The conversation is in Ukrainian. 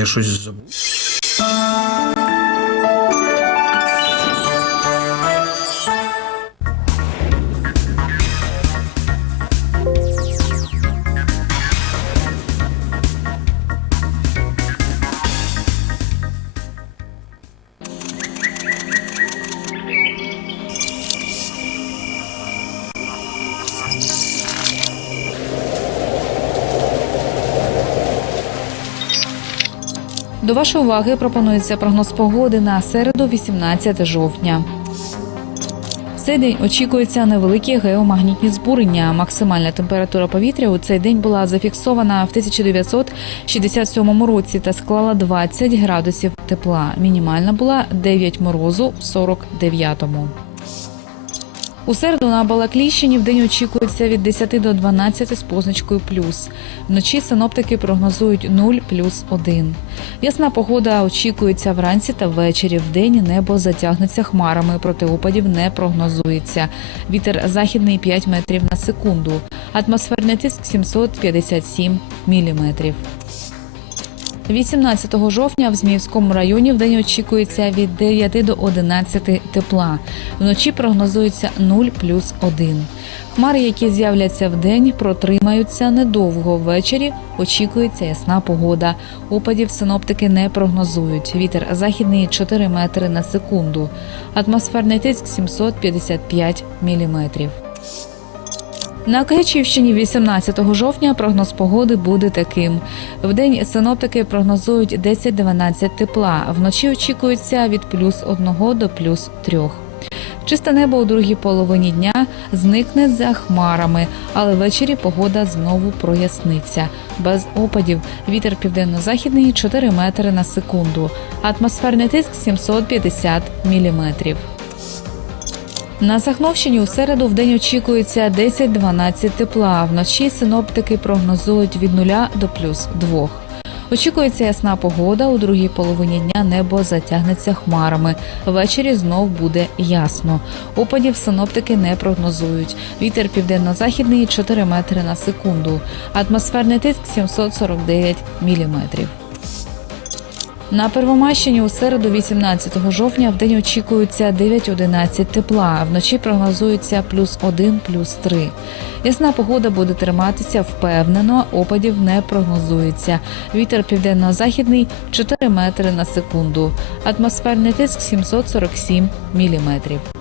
я щось забув. До вашої уваги пропонується прогноз погоди на середу, 18 жовтня. В цей день очікуються невеликі геомагнітні збурення. Максимальна температура повітря у цей день була зафіксована в 1967 році та склала 20 градусів тепла. Мінімальна була 9 морозу в 49-му. У середу на Балакліщині в день очікується від 10 до 12 з позначкою плюс. Вночі синоптики прогнозують 0 плюс 1. Ясна погода очікується вранці та ввечері. В день небо затягнеться хмарами, проте опадів не прогнозується. Вітер західний 5 метрів на секунду. Атмосферний тиск 757 міліметрів. 18 жовтня в Зміївському районі в день очікується від 9 до 11 тепла. Вночі прогнозується 0 плюс 1. Хмари, які з'являться в день, протримаються недовго. Ввечері очікується ясна погода. Опадів синоптики не прогнозують. Вітер західний 4 метри на секунду. Атмосферний тиск 755 міліметрів. На Київщині 18 жовтня прогноз погоди буде таким. Вдень синоптики прогнозують 10-12 тепла. Вночі очікується від плюс 1 до плюс 3. Чисте небо у другій половині дня зникне за хмарами, але ввечері погода знову проясниться. Без опадів вітер південно-західний 4 метри на секунду. Атмосферний тиск 750 міліметрів. На Сахновщині у середу в день очікується 10-12 тепла. Вночі синоптики прогнозують від 0 до плюс 2. Очікується ясна погода. У другій половині дня небо затягнеться хмарами. Ввечері знов буде ясно. Опадів синоптики не прогнозують. Вітер південно-західний 4 метри на секунду. Атмосферний тиск 749 міліметрів. На Первомайщині у середу, 18 жовтня, в день очікується 9-11 тепла. а Вночі прогнозується плюс 1, плюс 3. Ясна погода буде триматися впевнено, опадів не прогнозується. Вітер південно-західний 4 метри на секунду. Атмосферний тиск 747 міліметрів.